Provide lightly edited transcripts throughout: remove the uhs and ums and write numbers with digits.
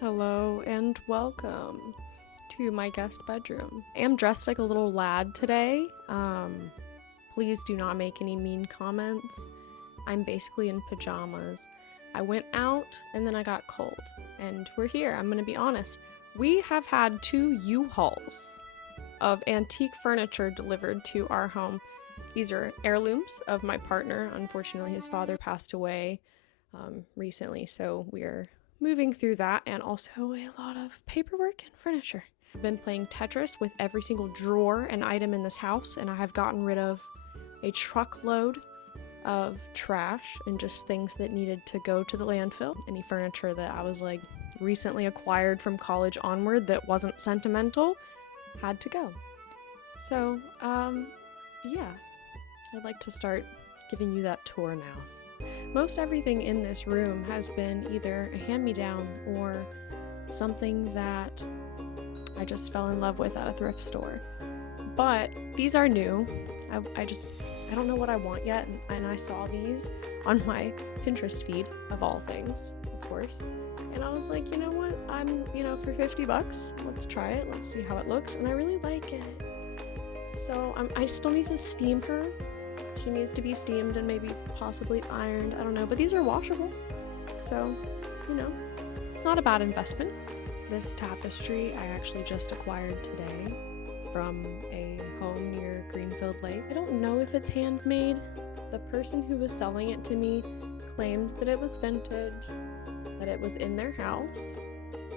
Hello and welcome to my guest bedroom. I am dressed like a little lad today. Please do not make any mean comments. I'm basically in pajamas. I went out and then I got cold and we're here. I'm gonna be honest. We have had 2 U-Hauls of antique furniture delivered to our home. These are heirlooms of my partner. Unfortunately, his father passed away recently, so we're moving through that, and also a lot of paperwork and furniture. I've been playing Tetris with every single drawer and item in this house, and I have gotten rid of a truckload of trash and just things that needed to go to the landfill. Any furniture that I was like recently acquired from college onward that wasn't sentimental had to go. So, yeah, I'd like to start giving you that tour now. Most everything in this room has been either a hand-me-down or something that I just fell in love with at a thrift store. But these are new. I don't know what I want yet, and I saw these on my Pinterest feed, of all things, of course. And I was like, you know what? For $50, let's try it. Let's see how it looks. And I really like it. So I still need to steam her. She needs to be steamed and maybe possibly ironed. I don't know. But these are washable. So, not a bad investment. This tapestry I actually just acquired today from a home near Greenfield Lake. I don't know if it's handmade. The person who was selling it to me claims that it was vintage, that it was in their house.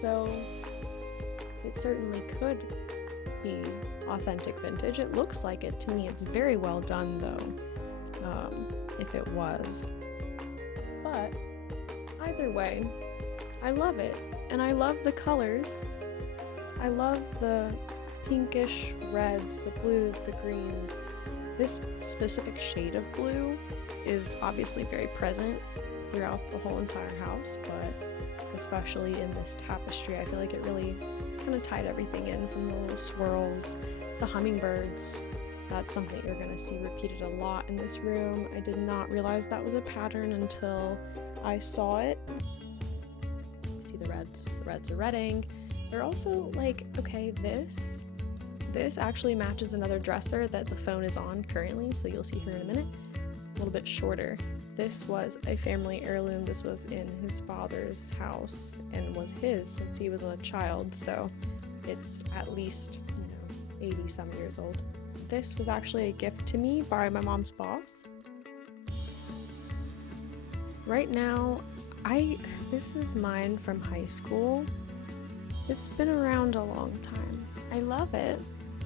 So it certainly could be authentic vintage. It looks like it to me. It's very well done though, if it was. But either way, I love it. And I love the colors. I love the pinkish reds, the blues, the greens. This specific shade of blue is obviously very present throughout the whole entire house, but especially in this tapestry, I feel like it really kind of tied everything in, from the little swirls, the hummingbirds. That's something you're going to see repeated a lot in this room. I did not realize that was a pattern until I saw it. See the reds. The reds are redding. They're also like, okay, this actually matches another dresser that the phone is on currently, so you'll see her in a minute. A little bit shorter. This was a family heirloom. This was in his father's house and was his since he was a child, so it's at least 80 some years old. This was actually a gift to me by my mom's boss. Right now, this is mine from high school. It's been around a long time. I love it,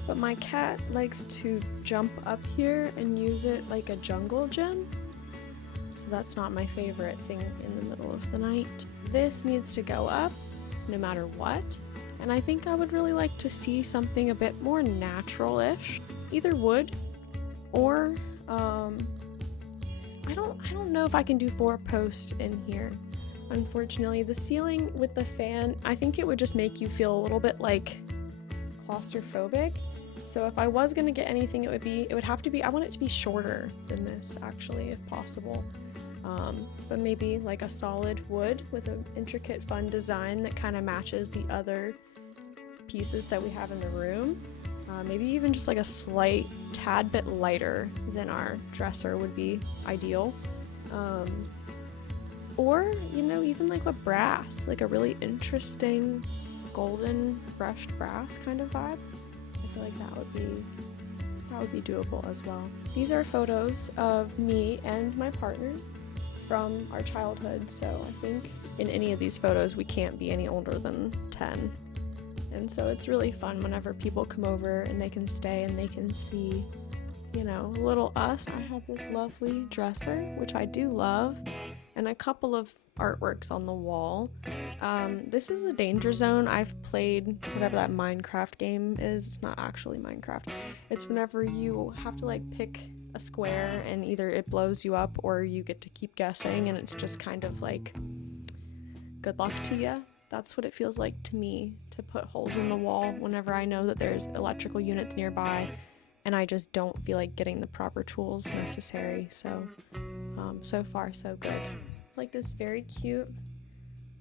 but my cat likes to jump up here and use it like a jungle gym. So that's not my favorite thing in the middle of the night. This needs to go up no matter what. And I think I would really like to see something a bit more natural-ish. Either wood or I don't know if I can do 4-post in here. Unfortunately, the ceiling with the fan, I think it would just make you feel a little bit like claustrophobic. So if I was gonna get anything, it would have to be, I want it to be shorter than this actually, if possible. But maybe like a solid wood with an intricate, fun design that kind of matches the other pieces that we have in the room. Maybe even just like a slight tad bit lighter than our dresser would be ideal. Or, even like a brass, like a really interesting golden brushed brass kind of vibe. I feel like that would be doable as well. These are photos of me and my partner from our childhood, so I think in any of these photos we can't be any older than 10. And so it's really fun whenever people come over and they can stay and they can see, little us. I have this lovely dresser, which I do love, and a couple of artworks on the wall. This is a danger zone. I've played whatever that Minecraft game is. It's not actually Minecraft. It's whenever you have to pick a square and either it blows you up or you get to keep guessing, and it's just kind of like good luck to you. That's what it feels like to me, to put holes in the wall whenever I know that there's electrical units nearby and I just don't feel like getting the proper tools necessary. So so far so good. Like this very cute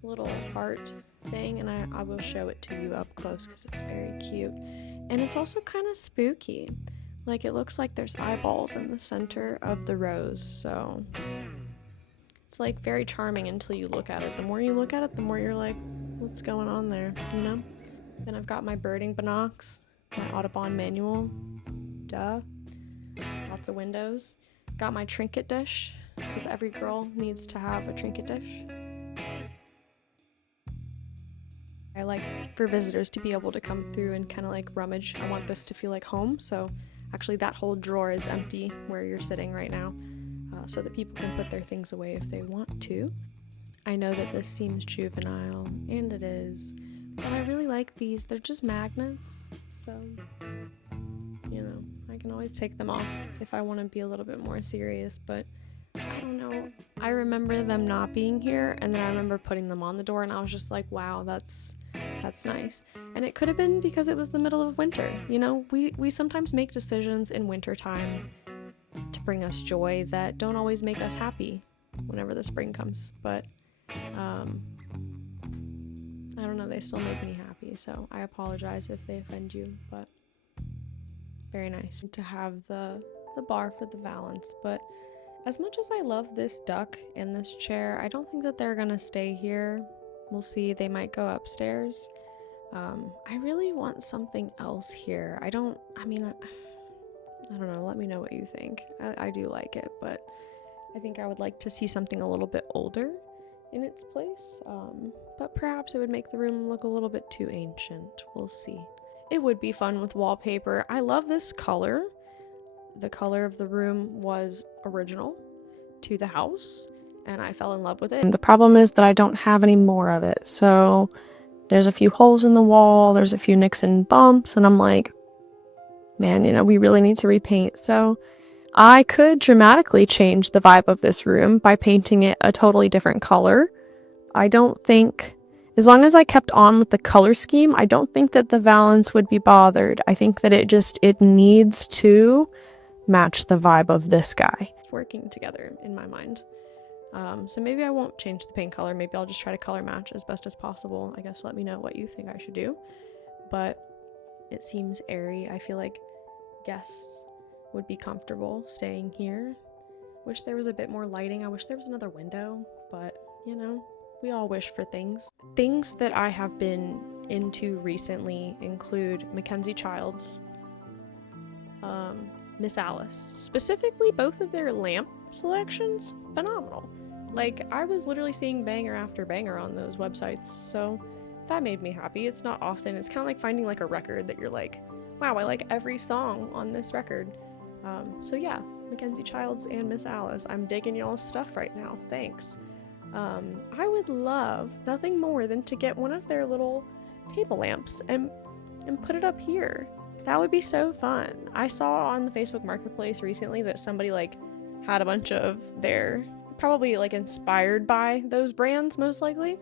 little heart thing, and I will show it to you up close because it's very cute. And it's also kind of spooky. Like, it looks like there's eyeballs in the center of the rose, so it's like very charming until you look at it. The more you look at it, the more you're like, what's going on there, you know? Then I've got my birding binocs, my Audubon manual, duh, lots of windows. Got my trinket dish, because every girl needs to have a trinket dish. I like for visitors to be able to come through and kind of like rummage. I want this to feel like home, so actually that whole drawer is empty where you're sitting right now, so that people can put their things away if they want to. I know that this seems juvenile, and it is, but I really like these. They're just magnets, so, you know, I can always take them off if I want to be a little bit more serious, but I don't know. I remember them not being here, and then I remember putting them on the door, and I was just like, wow, that's nice. And it could have been because it was the middle of winter. You know, we sometimes make decisions in wintertime to bring us joy that don't always make us happy whenever the spring comes, but I don't know, they still make me happy, so I apologize if they offend you, but very nice to have the bar for the valance. But as much as I love this duck and this chair, I don't think that they're gonna stay here. We'll see, they might go upstairs. I really want something else here. I don't know, let me know what you think. I do like it, but I think I would like to see something a little bit older in its place, but perhaps it would make the room look a little bit too ancient. We'll see. It would be fun with wallpaper. I love this color. The color of the room was original to the house, and I fell in love with it. And the problem is that I don't have any more of it, so there's a few holes in the wall, there's a few nicks and bumps, and I'm like, man, you know, we really need to repaint. So I could dramatically change the vibe of this room by painting it a totally different color. I don't think, as long as I kept on with the color scheme, I don't think that the valance would be bothered. I think that it needs to match the vibe of this guy. It's working together in my mind. So maybe I won't change the paint color. Maybe I'll just try to color match as best as possible. I guess let me know what you think I should do. But it seems airy. I feel like guests would be comfortable staying here. Wish there was a bit more lighting. I wish there was another window, but you know, we all wish for things. Things that I have been into recently include Mackenzie Childs, Miss Alice. Specifically, both of their lamp selections, phenomenal. Like, I was literally seeing banger after banger on those websites, so that made me happy. It's not often. It's kind of like finding like a record that you're like, wow, I like every song on this record. So yeah, Mackenzie Childs and Miss Alice. I'm digging y'all's stuff right now. Thanks. I would love nothing more than to get one of their little table lamps and put it up here. That would be so fun. I saw on the Facebook Marketplace recently that somebody like had a bunch of their, probably like inspired by those brands, most likely.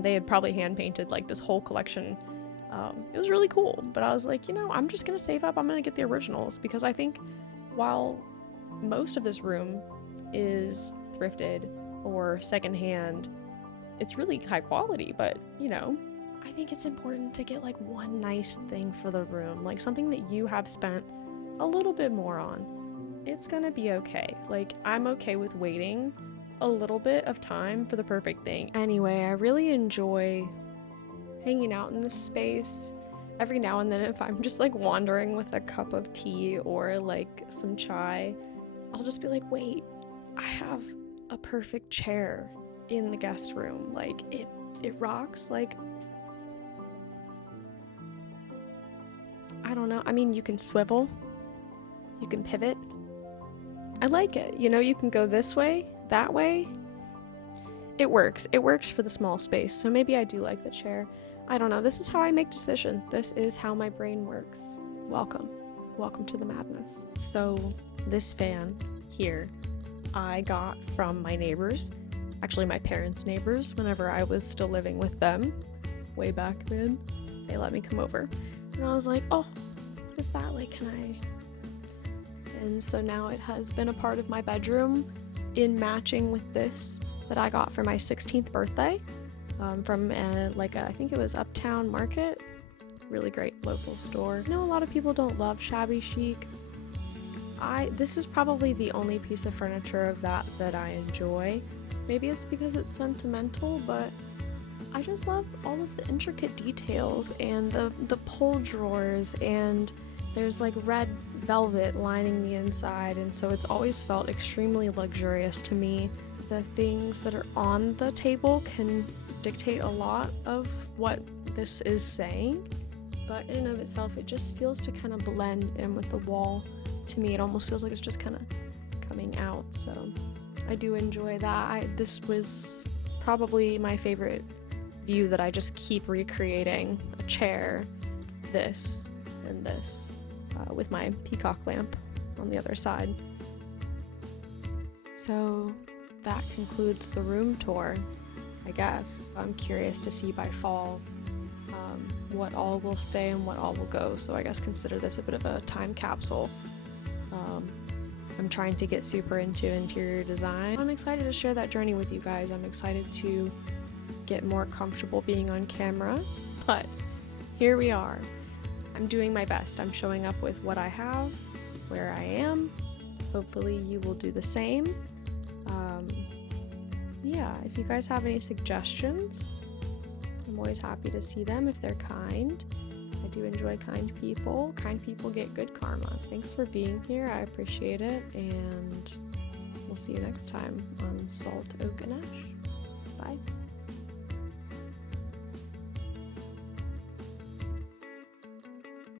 They had probably hand painted like this whole collection. It was really cool, but I was like, you know, I'm just gonna save up. I'm gonna get the originals, because I think while most of this room is thrifted or secondhand, it's really high quality, but you know, I think it's important to get like one nice thing for the room, like something that you have spent a little bit more on. It's gonna be okay. Like, I'm okay with waiting a little bit of time for the perfect thing. Anyway, I really enjoy hanging out in this space. Every now and then, if I'm just like wandering with a cup of tea or like some chai, I'll just be like, wait, I have a perfect chair in the guest room. Like, it rocks. Like, I don't know. I mean, you can swivel, you can pivot. I like it. You know, you can go this way, that way. It works. It works for the small space. So maybe I do like the chair. I don't know. This is how I make decisions. This is how my brain works. Welcome. Welcome to the madness. So this fan here, I got from my neighbors. Actually, my parents' neighbors, whenever I was still living with them. Way back then. They let me come over. And I was like, oh, what is that? Like, can I... And so now it has been a part of my bedroom in matching with this that I got for my 16th birthday. from I think it was Uptown Market. Really great local store. I know a lot of people don't love shabby chic. This is probably the only piece of furniture of that I enjoy. Maybe it's because it's sentimental, but I just love all of the intricate details and the pull drawers, and there's like red velvet lining the inside, and so it's always felt extremely luxurious to me. The things that are on the table can dictate a lot of what this is saying, but in and of itself it just feels to kind of blend in with the wall. To me, it almost feels like it's just kind of coming out, so I do enjoy that. This was probably my favorite view that I just keep recreating: a chair, this, and this, with my peacock lamp on the other side. So that concludes the room tour, I guess. I'm curious to see by fall what all will stay and what all will go, so I guess consider this a bit of a time capsule. I'm trying to get super into interior design. I'm excited to share that journey with you guys. I'm excited to get more comfortable being on camera, but here we are. I'm doing my best. I'm showing up with what I have, where I am. Hopefully you will do the same. Yeah, if you guys have any suggestions, I'm always happy to see them if they're kind. I do enjoy kind people. Kind people get good karma. Thanks for being here. I appreciate it, and we'll see you next time on Salt, Oak, and Ash. Bye.